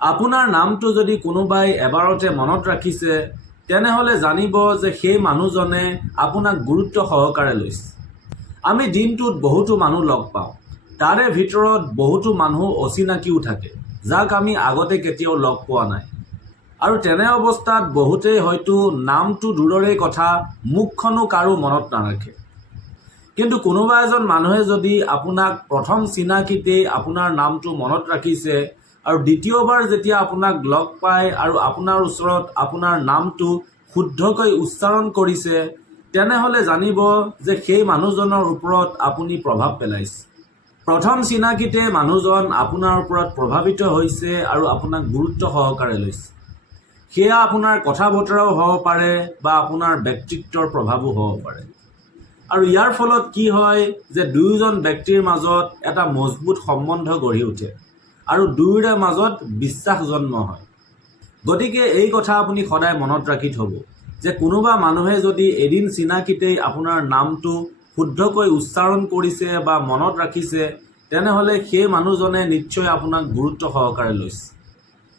আপোনাৰ নামটো যদি কোনোবাই এবাৰতে মনত ৰাখিছে তেনেহ'লে জানিব যে সেই মানুহজনে আপোনাক গুৰুত্ব সহকাৰে লৈছে। আমি দিনটোত বহুতো মানুহ লগ পাওঁ, তাৰে ভিতৰত বহুতো মানুহ অচিনাকিও থাকে যাক আমি আগতে কেতিয়াও লগ পোৱা নাই। আৰু তেনে অৱস্থাত বহুতেই হয়তো নামটো দূৰৰে কথা, মুখখনো কাৰো মনত নাৰাখে। কিন্তু কোনোবা এজন মানুহে যদি আপোনাক প্ৰথম চিনাকিতেই আপোনাৰ নামটো মনত ৰাখিছে আৰু দ্বিতীয়বাৰ যেতিয়া আপোনাক লগ পায় আৰু আপোনাৰ ওচৰত আপোনাৰ নামটো শুদ্ধকৈ উচ্চাৰণ কৰিছে তেনেহ'লে জানিব যে সেই মানুহজনৰ ওপৰত আপুনি প্ৰভাৱ পেলাইছে। প্ৰথম চিনাকিতে মানুহজন আপোনাৰ ওপৰত প্ৰভাৱিত হৈছে আৰু আপোনাক গুৰুত্ব সহকাৰে লৈছে। সেয়া আপোনাৰ কথা বতৰাও হ'ব পাৰে বা আপোনাৰ ব্যক্তিত্বৰ প্ৰভাৱো হ'ব পাৰে। আৰু ইয়াৰ ফলত কি হয় যে দুয়োজন ব্যক্তিৰ মাজত এটা মজবুত সম্বন্ধ গঢ়ি উঠে আৰু দুয়োৰে মাজত বিশ্বাস জন্ম হয়। গতিকে এই কথা আপুনি সদায় মনত ৰাখি থ'ব যে কোনোবা মানুহে যদি এদিন চিনাকিতেই আপোনাৰ নামটো শুদ্ধকৈ উচ্চাৰণ কৰিছে বা মনত ৰাখিছে তেনেহ'লে সেই মানুহজনে নিশ্চয় আপোনাক গুৰুত্ব সহকাৰে লৈছে।